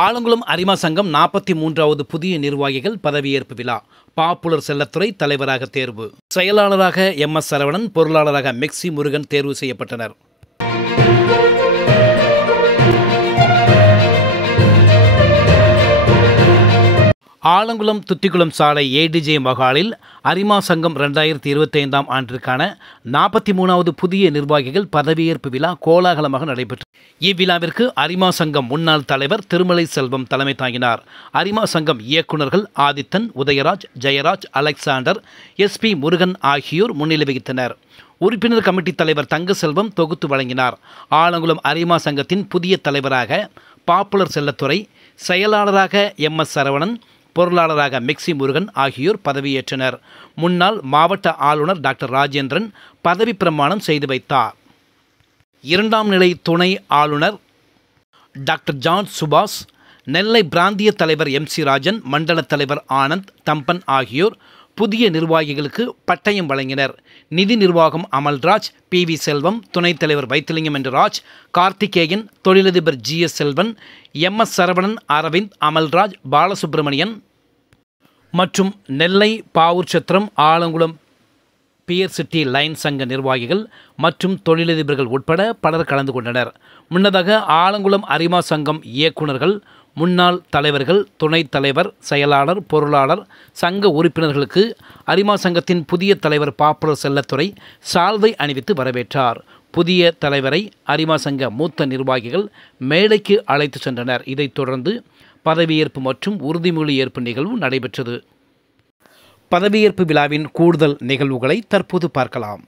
ஆலங்குளம் அரிமா சங்கம் 43வது புதிய நிர்வாகிகள் பதவியேற்பு விழா. பாப்புலர் செல்லத்துறை தலைவராக தேர்வு. செயலாளராக MS சரவணன், பொருளாளராக மெக்சி முருகன் தேர்வு செய்யப்பட்டனர். ஆலங்குளம் துத்திக்குளம் சாலை ADJ மகாலில் அரிமா சங்கம் 2025ஆம் ஆண்டிற்கான 43வது புதிய நிர்வாகிகள் பதவியேற்பு விழா கோலாகலமாக நடைபெற்றது. இவ்விழாவிற்கு அரிமா சங்கம் முன்னாள் தலைவர் திருமலை செல்வம் தலைமை தாங்கினார். அரிமா சங்கம் இயக்குநர்கள் ஆதித்தன், உதயராஜ், ஜெயராஜ், அலெக்சாண்டர், SP முருகன் ஆகியோர் முன்னிலை வகித்தனர். உறுப்பினர் கமிட்டி தலைவர் தங்கசெல்வம் தொகுத்து வழங்கினார். ஆலங்குளம் அரிமா சங்கத்தின் புதிய தலைவராக பாப்புலர் செல்லத்துறை, செயலாளராக MS சரவணன், பொருளாளராக மெக்சி முருகன் ஆகியோர் பதவியேற்றனர். முன்னாள் மாவட்ட ஆளுநர் டாக்டர் ராஜேந்திரன் பதவி பிரமாணம் செய்து வைத்தார். 2ஆம் நிலை துணை ஆளுநர் டாக்டர் ஜான் சுபாஷ், நெல்லை பிராந்திய தலைவர் MC ராஜன், மண்டல தலைவர் ஆனந்த், தம்பன் ஆகியோர் புதிய நிர்வாகிகளுக்கு பட்டயம் வழங்கினர். நிதி நிர்வாகம் அமல்ராஜ், PV செல்வம், துணைத் தலைவர் வைத்திலிங்கம் என்ற ராஜ், கார்த்திகேயன், தொழிலதிபர் GS செல்வன், MS சரவணன், அரவிந்த், அமல்ராஜ், பாலசுப்ரமணியன் மற்றும் நெல்லை பாவூர் சத்திரம் ஆலங்குளம் பியர் சிட்டி லைன் சங்க நிர்வாகிகள் மற்றும் தொழிலதிபர்கள் உட்பட பலர் கலந்து கொண்டனர். முன்னதாக ஆலங்குளம் அரிமா சங்கம் இயக்குநர்கள், முன்னாள் தலைவர்கள், துணைத் தலைவர், செயலாளர், பொருளாளர், சங்க உறுப்பினர்களுக்கு அரிமா சங்கத்தின் புதிய தலைவர் பாப்புலர் செல்லத்துறை சால்வை அணிவித்து வரவேற்றார். புதிய தலைவரை அரிமா சங்க மூத்த நிர்வாகிகள் மேடைக்கு அழைத்து சென்றனர். இதைத் தொடர்ந்து பதவியேற்பு மற்றும் உறுதிமொழி ஏற்பு நிகழ்வு நடைபெற்றது. பதவியேற்பு விழாவின் கூடுதல் நிகழ்வுகளை தற்போது பார்க்கலாம்.